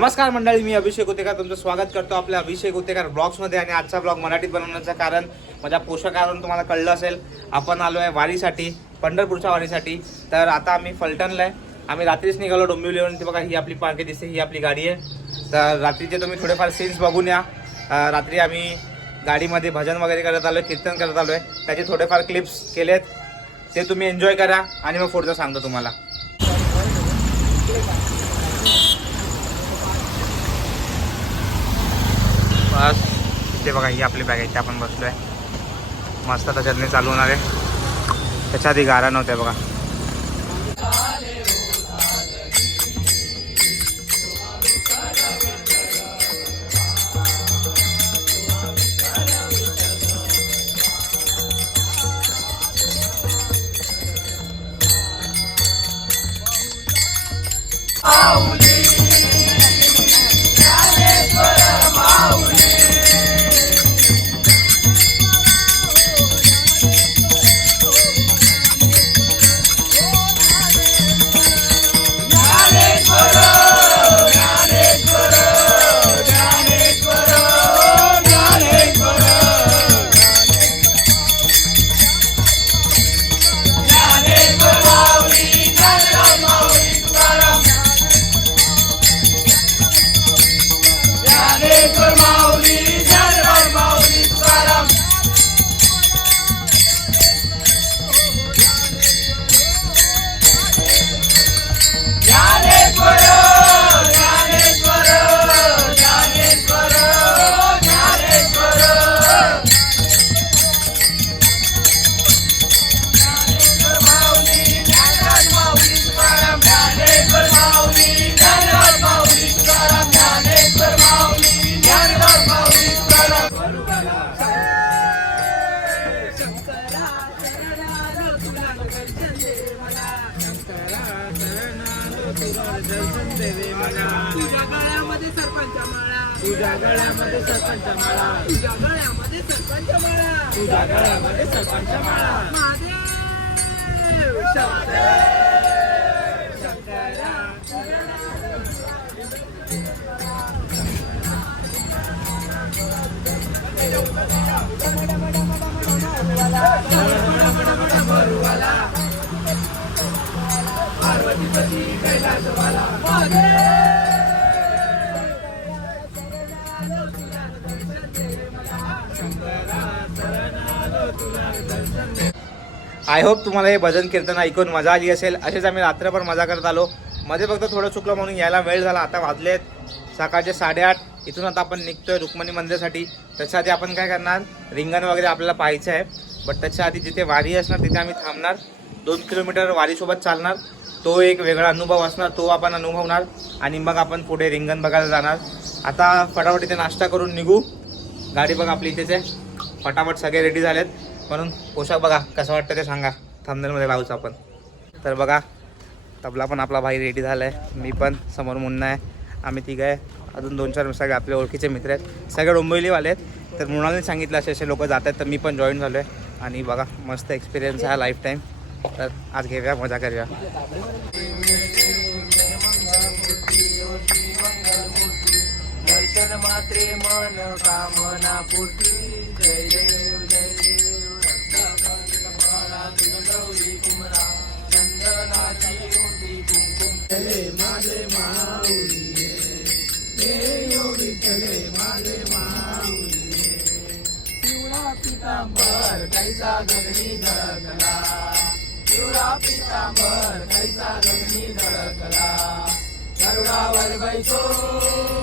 नमस्कार मंडळी मी अभिषेक उतेकर. तुमचं स्वागत करतो आपल्या अभिषेक उतेकर ब्लॉग्समध्ये आणि आजचा ब्लॉग मराठीत बनवण्याचं कारण माझ्या पोषकावरून तुम्हाला कळलं असेल आपण आलो आहे वारीसाठी पंढरपूरच्या वारीसाठी. तर आता आम्ही फलटणला आहे. आम्ही रात्रीच निघालो डोंबिवलीवरून. ती बघा ही आपली पार्के दिसते ही आपली गाडी आहे. तर रात्रीचे तुम्ही थोडेफार सीन्स बघून या. रात्री आम्ही गाडीमध्ये भजन वगैरे करत आलो कीर्तन करत आलो आहे त्याचे थोडेफार क्लिप्स केलेत. ते तुम्ही एन्जॉय करा आणि मग पुढचं सांगतो तुम्हाला बस ते बघा ही आपली बॅग आहे आपण बसलो आहे मस्त आता चालू होणार आहे. त्याच्या आधी गारा नव्हत्या बघा. आय होप तुम्हाला हे भजन कीर्तन ऐकून मजा आली असेल. असेच आम्ही रात्रभर मजा करत आलो. मध्ये फक्त थोडं चुकलं म्हणून यायला वेळ झाला. आता वाजलेत सकाळचे साडेआठ. इथून आता आपण निघतोय रुक्मणी मंदिरसाठी. त्याच्या आधी आपण काय करणार? रिंगण वगैरे आपल्याला पाहायचं आहे. पण त्याच्या आधी जिथे वारी असणार तिथे आम्ही थांबणार. दोन किलोमीटर वारीसोबत चालणार. तो एक वेगळा अनुभव असणार तो आपण अनुभवणार. आणि मग आपण पुढे रिंगण बघायला जाणार. आता फटाफट इथे नाश्ता करून निघू. गाडी बघा आपली इथेच आहे. फटाफट सगळे रेडी झालेत. म्हणून पोशाख बघा कसं वाटतं ते सांगा. थांबनेलमध्ये लावूच आपण. तर बघा तबला पण आपला भाई रेडी झाला आहे मी पण समोर मुन्ना आहे. आम्ही तिघं आहे. अजून दोन चार सगळे आपले ओळखीचे मित्र आहेत. सगळे डोंबिवलीवाले आहेत. तर मृणालने सांगितलं असे असे लोक जात आहेत तर मी पण जॉईन झालो आहे आणि बघा मस्त एक्सपिरियन्स आहे लाईफ टाईम तर आज घेऊया मज़ा करूया. दर्शन मात्रे मन कामना पूर्ती. जय देव जय देव. माळा तुझ गौरी कुमरा चंदनाची मोठी कुमकुम. चले माझे माऊली हे योगी चले माझे माऊली. पिवळा पितांबर कैसा गगनी धडकला? पिवळा पितांबर कैसा गगनी धडकला? गरुडावर बैठो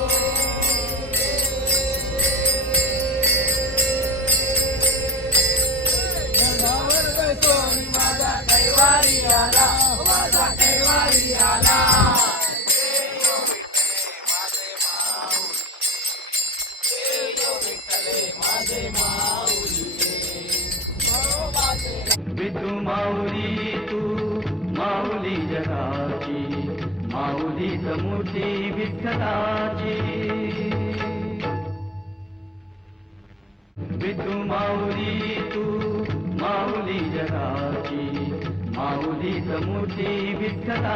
आता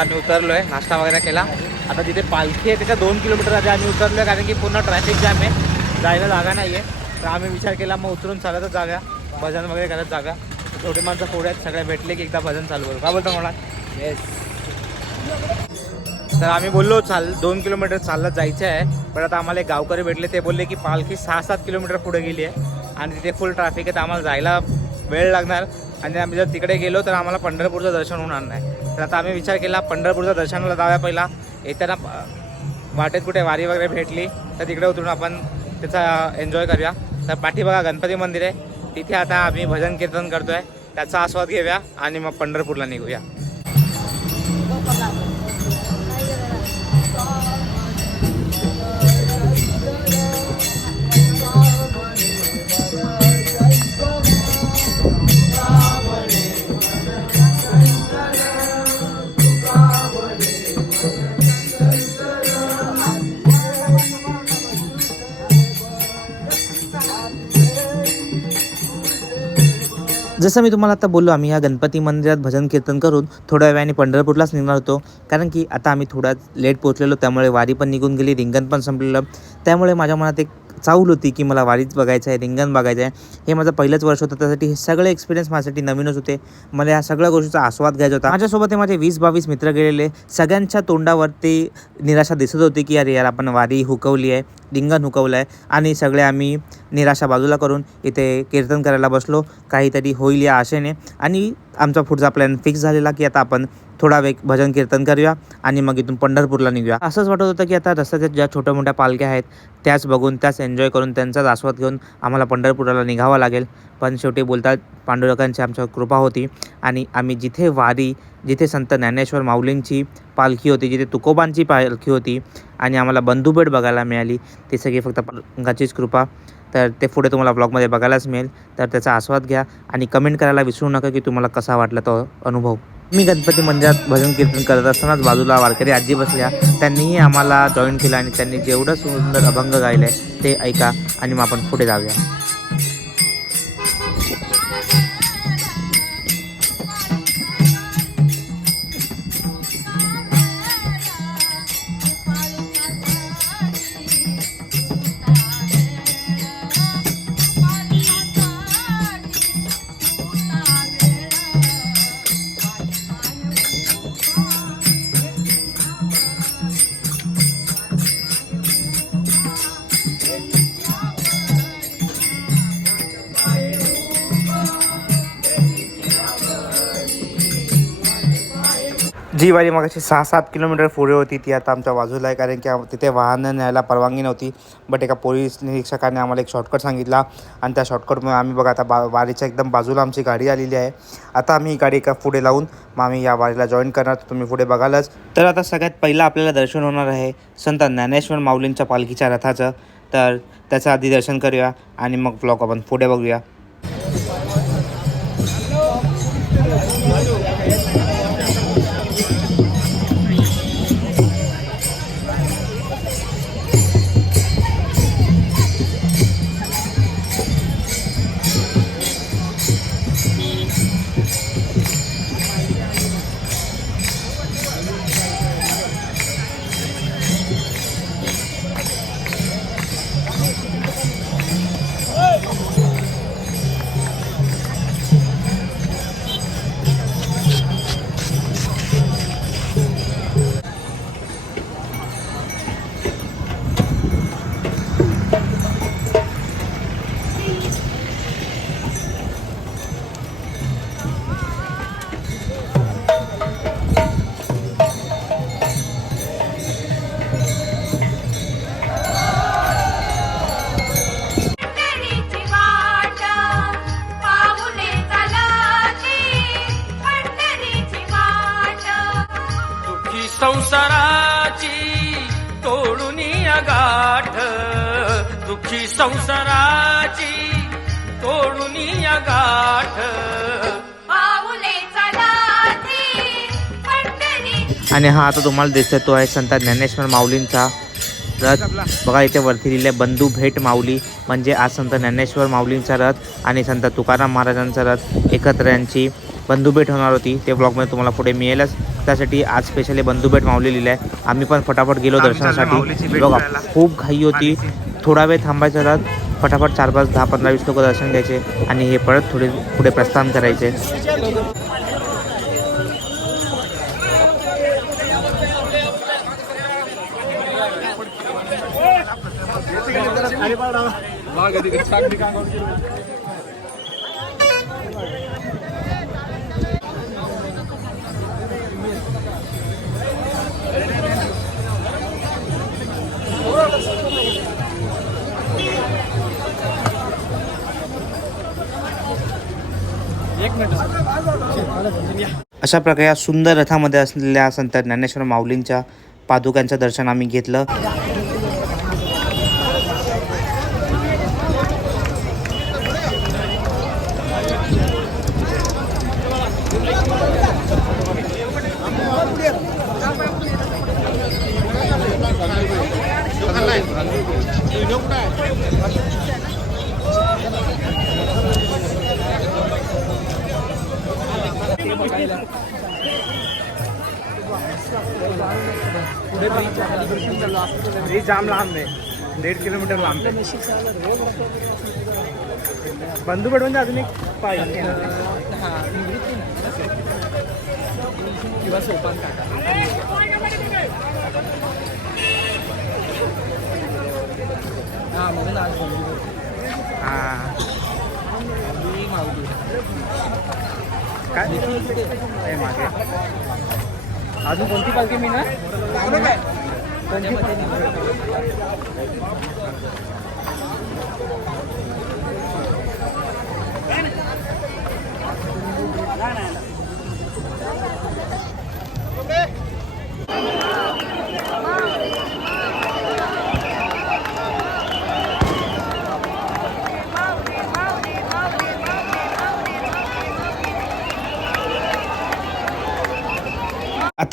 आम्ही उतरलो आहे नाश्ता वगैरे केला. आता तिथे पालखी आहे त्याच्या दोन किलोमीटर आधी आम्ही उतरलो आहे कारण की पूर्ण ट्रॅफिक जॅम आहे. जायला जागा नाही आहे तर आम्ही विचार केला मग उतरून चालतच जागा भजन वगैरे करत जागा. छोटे माणसं पुढे आहेत सगळे भेटले की एकदा भजन चालू करू. काय बोलतो मला? येस तर आम्ही बोललो चाल दोन किलोमीटर चालत जायचं आहे पण आता आम्हाला एक गावकरी भेटले ते बोलले की पालखी सहा सात किलोमीटर पुढे गेली आहे. आणि तिथे फुल ट्रॅफिक आहे तर आम्हाला जायला वेळ लागणार. आणि आम्ही जर तिकडे गेलो तर आम्हाला पंढरपूरचं दर्शन होणार नाही. तर आता आम्ही विचार केला पंढरपूरचं दर्शनाला जाऊया पहिला. येताना वाटेत कुठे वारी वगैरे भेटली तर तिकडे उतरून आपण त्याचा एन्जॉय करूया. तर पाठीबागा गणपती मंदिर आहे. तिथे आता आम्ही भजन कीर्तन करतोय. त्याचा आस्वाद घेऊया आणि मग पंढरपूरला निघूया. जसं मी तुम्हाला आता बोललो आम्ही या गणपती मंदिरात भजन कीर्तन करून थोड्या वेळाने पंढरपूरलाच निघणार होतो. कारण की आता आम्ही थोडा लेट पोहोचलेलो त्यामुळे वारी पण निघून गेली रिंगण पण संपलेलं. त्यामुळे माझ्या मनात एक चाहूल होती की मला वारीच बघायचं आहे रिंगण बघायचं आहे. हे माझं पहिलंच वर्ष होतं त्यासाठी हे सगळे एक्सपिरियन्स माझ्यासाठी नवीनच होते. मला या सगळ्या गोष्टीचा आस्वाद घ्यायचा होता. माझ्यासोबत हे माझे वीस बावीस मित्र गेलेले. सगळ्यांच्या तोंडावरती निराशा दिसत होती की अरे यार आपण वारी हुकवली आहे रिंगण हुकवलं आहे. आणि सगळे आम्ही निराशा बाजूला करून इथे कीर्तन करायला बसलो. काहीतरी होईल या आशेने. आणि आमचा पुढचा प्लॅन फिक्स झालेला की आता आपण थोडा वेग भजन कीर्तन करूया आणि मग इथून पंढरपूरला निघूया. असंच वाटत होतं की आता रस्त्याच्या ज्या छोट्या मोठ्या पालख्या आहेत त्याच बघून त्याच एन्जॉय करून त्यांचाच आस्वाद घेऊन आम्हाला पंढरपूरला निघावं लागेल. पण शेवटी बोलतात पांडुरकांची आमच्यावर कृपा होती आणि आम्ही जिथे वारी जिथे संत ज्ञानेश्वर माऊलींची पालखी होती जिथे तुकोबांची पालखी होती आणि आम्हाला बंधुबेड बघायला मिळाली ती सगळी फक्त पांडुरंगाचीच कृपा. तर ते पुढे तुम्हाला ब्लॉगमध्ये बघायलाच मिळेल. तर त्याचा आस्वाद घ्या आणि कमेंट करायला विसरू नका की तुम्हाला कसा वाटला तो अनुभव. मी गणपती मंदिरात भजन कीर्तन करत असतानाच बाजूला वारकरी आजी बसल्या. त्यांनीही आम्हाला जॉईन केलं आणि त्यांनी जेवढं सुंदर अभंग गायले ते ऐका आणि मग आपण पुढे जाऊया. जी वारी मगाशी सहा सात किलोमीटर पुढे होती ती आता आमच्या बाजूला आहे कारण की तिथे वाहनं न्यायला परवानगी नव्हती. बट एका पोलीस निरीक्षकाने आम्हाला एक शॉर्टकट सांगितला. आणि त्या शॉर्टकटमुळे आम्ही बघा आता बा वारीच्या एकदम बाजूला आमची गाडी आलेली आहे. आता आम्ही ही गाडी एका पुढे लावून मग आम्ही या वारीला जॉईन करणार. तर तुम्ही पुढे बघालच. तर आता सगळ्यात पहिलं आपल्याला दर्शन होणार आहे संत ज्ञानेश्वर माऊलींच्या पालखीच्या रथाचं. तर त्याचं आधी दर्शन करूया आणि मग ब्लॉग आपण पुढे बघूया. आणि हा आता तुम्हाला दिसतोय तो आहे संत ज्ञानेश्वर माऊलींचा. रथ. बघा इथे वरती लिहिले बंधू भेट माऊली. म्हणजे आज संत ज्ञानेश्वर माऊलींचा रथ आणि संत तुकाराम महाराजांचा रथ एकत्र यांची बंधुभेट होणार होती. ते ब्लॉगमध्ये तुम्हाला पुढे मिळेलच. त्यासाठी आज स्पेशली बंधुभेट मावली लिहिलं आहे आम्ही पण फटाफट गेलो दर्शनासाठी. बघा. खूप घाई होती. थोडा वेळ थांबायचा होता. फटाफट चार पाच दहा पंधरा वीस लोक दर्शन घ्यायचे आणि हे परत थोडे पुढे प्रस्थान करायचे. अशा प्रकारे या सुंदर रथामध्ये असलेल्या संत ज्ञानेश्वर माऊलींच्या पादुकांचं दर्शन आम्ही घेतलं. हे जाम लांब आहे. दीड किलोमीटर लांब आहे. बंधुभेट म्हणजे अजून एक पाहिजे किंवा सोपान हा. म्हणून आज काय? हे मागे. अजून कोणती पालखी मी ना कोणती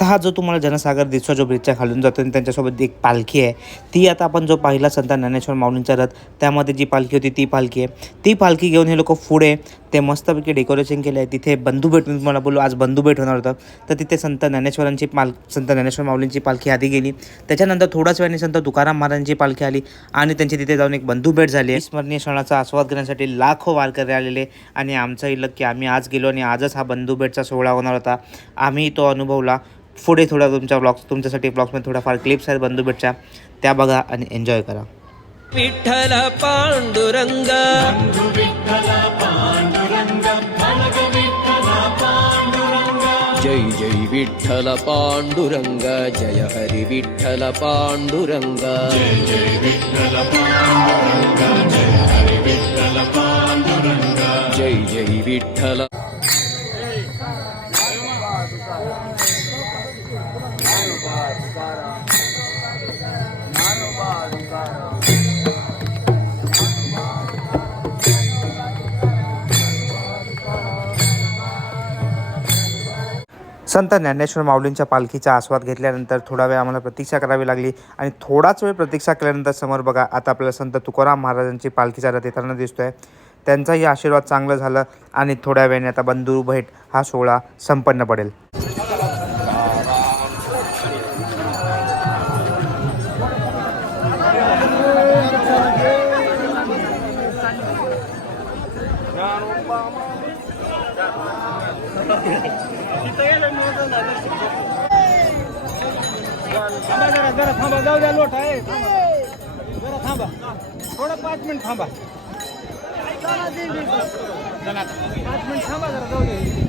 हा जो तुम्हाला जनसागर दिसतो जो ब्रिजच्या खालून जातो आणि त्यांच्यासोबत एक पालखी आहे ती आता आपण जो पाहिला संत ज्ञानेश्वर माऊलींचा रथ त्यामध्ये जी पालखी होती ती पालखी आहे. ती पालखी घेऊन हे लोक पुढे ते मस्तपैकी डेकोरेशन केलं आहे तिथे बंधुभेट मी तुम्हाला बोललो आज बंधुभेट होणार होतं. तर तिथे संत ज्ञानेश्वरांची पाल संत ज्ञानेश्वर माऊलींची पालखी आधी गेली. त्याच्यानंतर थोड्याच वेळाने संत तुकाराम महाराजांची पालखी आली आणि त्यांची तिथे जाऊन एक बंधुभेट झाली. स्मरणीय क्षणाचा आस्वाद करण्यासाठी लाखो वारकरी आलेले आणि आमचं इलक की आम्ही आज गेलो आणि आजच हा बंधुभेटचा सोहळा होणार होता. आम्ही तो अनुभवला. पुढे थोडा तुमच्या ब्लॉग्स तुमच्यासाठी ब्लॉग्समध्ये थोडाफार क्लिप्स आहेत बंधुभेटच्या त्या बघा आणि एन्जॉय करा. विठ्ठल पांडुरंग. जय जय विठ्ठल पांडुरंग जय हरी विठ्ठल पांडुरंग. जय जय विठ्ठल संत ज्ञानेश्वर माऊलींच्या पालखीचा आस्वाद घेतल्यानंतर थोडा वेळ आम्हाला प्रतीक्षा करावी लागली आणि थोडाच वेळ प्रतीक्षा केल्यानंतर समोर बघा आता आपल्याला संत तुकाराम महाराजांची पालखीचा रथ येताना दिसतो आहे त्यांचाही आशीर्वाद चांगलं झालं आणि थोड्या वेळाने आता बंधू भेट हा सोहळा संपन्न पडेल. जाऊ द्या लोट आहे. जरा थांबा. थोडं पाच मिनिट थांबा. पाच मिनिट थांबा जरा जाऊ द्या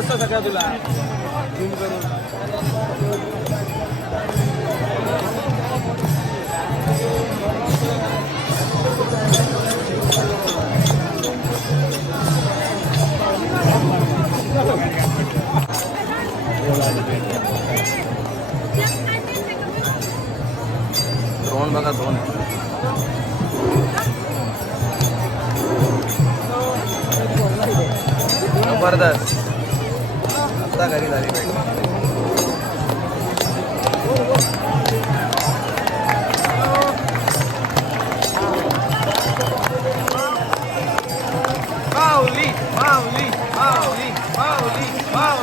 असता Wow.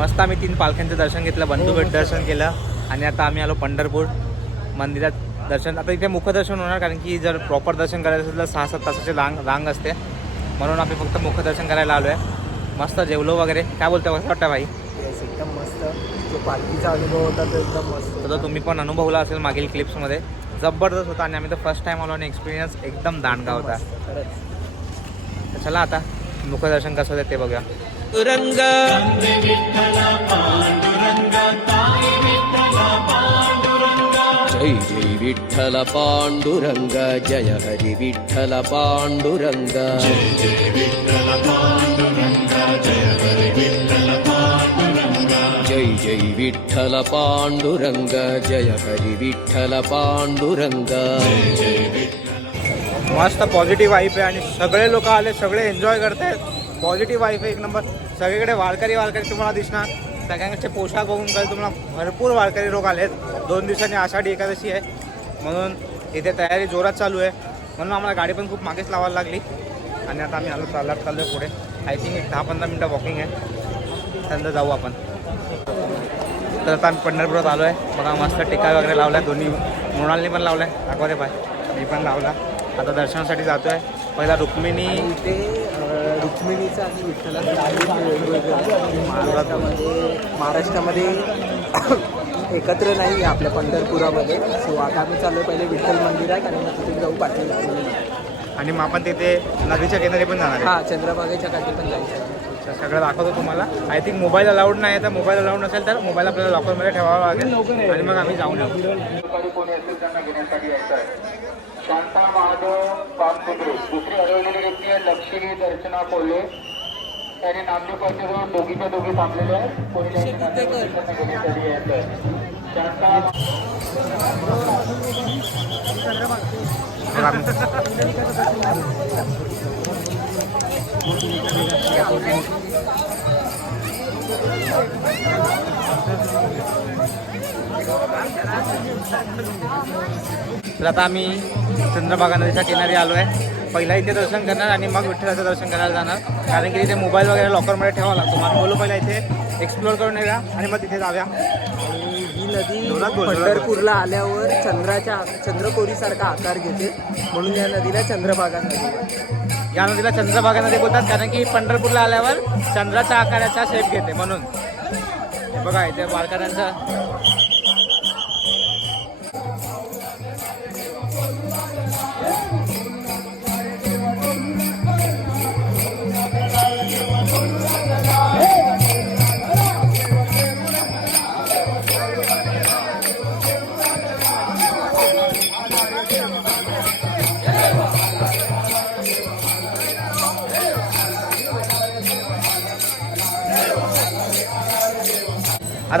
मस्त आम्ही तीन पालख्यांचं दर्शन घेतलं बंधुभेट दर्शन केलं आणि आता आम्ही आलो पंढरपूर मंदिरात दर्शन. आता इथे मुखदर्शन होणार कारण की जर प्रॉपर दर्शन करायचं असेल तर सहा सात तासाची रांग रांग असते. म्हणून आम्ही फक्त मुखदर्शन करायला आलो आहे मस्त जेवलो वगैरे. काय बोलतो कसं वाटतं भाई? एकदम मस्त. जो पालखीचा अनुभव होता तो एकदम मस्त तर तुम्ही पण अनुभवला असेल मागील क्लिप्समध्ये जबरदस्त होता आणि आम्ही तर फर्स्ट टाइम आलो आणि एक्सपिरियन्स एकदम दांडगा होता. तर चला आता मुखदर्शन कसं होतं ते बघूया. रंग. जय जय विठ्ठल पांडुरंग जय हरी विठ्ठल पांडुरंग. जय जय विठ्ठल पांडुरंग जय हरी विठ्ठल पांडुरंग. मस्त पॉझिटिव्ह वाईफ आहे आणि सगळे लोक आले सगळे एन्जॉय करतायत. पॉझिटिव्ह वाईफ आहे एक नंबर सगळीकडे वारकरी वारकरी तुम्हाला दिसणार. सगळ्यांचे पोशाख बघून कळेल तुम्हाला. भरपूर वारकरी लोक आलेत. दोन दिवसांनी आषाढी एकादशी आहे. म्हणून इथे तयारी जोरात चालू आहे. म्हणून आम्हाला गाडी पण खूप मागेच लावायला लागली. आणि आता आम्ही आलो चालत चाललो आहे पुढे. आय थिंक एक दहा पंधरा मिनटं वॉकिंग आहे. त्यानंतर जाऊ आपण. तर आता आम्ही पंढरपुरात आलो आहे बघा मस्त टिका वगैरे लावला आहे दोन्ही मृणालनी पण लावला आहे दाखवा पाय. मी पण लावला. आता दर्शनासाठी जातो आहे पहिला रुक्मिणी. रुक्मिणीचं आणि विठ्ठलाचं काही वेगवेगळं महाराष्ट्रामध्ये महाराष्ट्रामध्ये एकत्र नाही आहे आपल्या पंढरपुरामध्ये. सो आता आम्ही चाललो पहिले विठ्ठल मंदिरात आणि मग तिथे जाऊ पाटील आणि मग आपण तिथे नदीच्या किनारी पण जाणार आहे. हां चंद्रभागेच्या काठी पण जायचं आहे. तर सगळं दाखवतो तुम्हाला. आय थिंक मोबाईल अलाउड नाही तर मोबाईल अलाउड नसेल तर मोबाईल आपल्याला लॉकरमध्ये ठेवावा लागेल. आणि मग आम्ही जाऊन येऊ. शांता महादेव पानपुत्रे दुसरी हरवलेली व्यक्ती आहे लक्ष्मी दर्शना कोल्हे. त्याने नामदेव पाटील दोघीच्या दोघी थांबलेले आहेत. कोणी त्यांना घेण्यासाठी यायचं आहे. शांता तर आता आम्ही चंद्रभागा नदीच्या किनारी आलो आहे. पहिला इथे दर्शन करणार आणि मग विठ्ठलाचं दर्शन करायला जाणार. कारण की तिथे मोबाईल वगैरे लॉकरमध्ये ठेवावा लागतो. मला बोलू पहिला इथे एक्सप्लोर करून येऊया आणि मग तिथे जाऊया. आणि ही नदी. पंढरपूरला आल्यावर चंद्राच्या चंद्रकोरीसारखा आकार घेते. म्हणून या नदीला चंद्रभागा नदी. या नदीला चंद्रभागा नदी बोलतात कारण की पंढरपूरला आल्यावर चंद्राच्या आकाराचा शेप घेते म्हणून. बघा इथे वारकऱ्यांचं Yeah.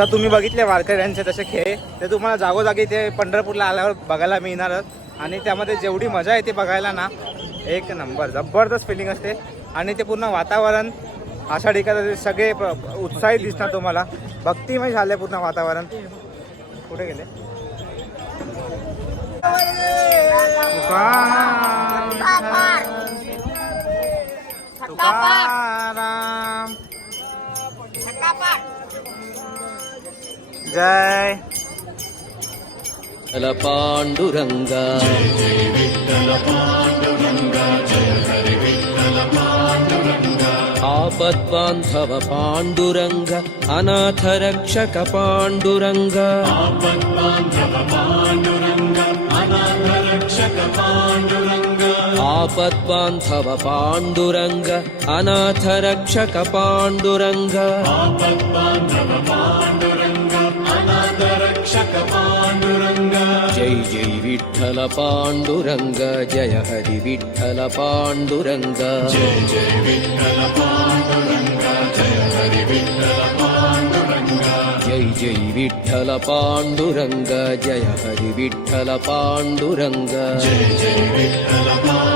आता तुम्ही बघितले वारकऱ्यांचे तसे खेळ. ते तुम्हाला जागोजागी ते पंढरपूरला आल्यावर बघायला मिळणारच आणि त्यामध्ये जेवढी मजा येते बघायला ना एक नंबर. जबरदस्त फिलिंग असते. आणि ते पूर्ण वातावरण आषाढी एखाद्या सगळे प- उत्साही दिसणार तुम्हाला. भक्तिमय झाले पूर्ण वातावरण. कुठे गेले? तुकाराम. जय. विठ्ठल पांडुरंगा. आपद्बान्धव पाण्डुरङ्ग अनाथरक्षक पाण्डुरङ्ग आपद्बान्धव पाण्डुरङ्ग अनाथरक्षक पाण्डुरङ्ग जय पाण्डुरङ्ग विठ्ठल पाण्डुरङ्ग రక్షక పాండురంగ జై జై విఠల పాండురంగ జయ హరి విఠల పాండురంగ. జై జై విఠల పాండురంగ జయ హరి విఠల పాండురంగ. జై విఠల పాండురంగ జయ హరి విఠల పాండురంగ. జయ జై విఠల పాండురంగ.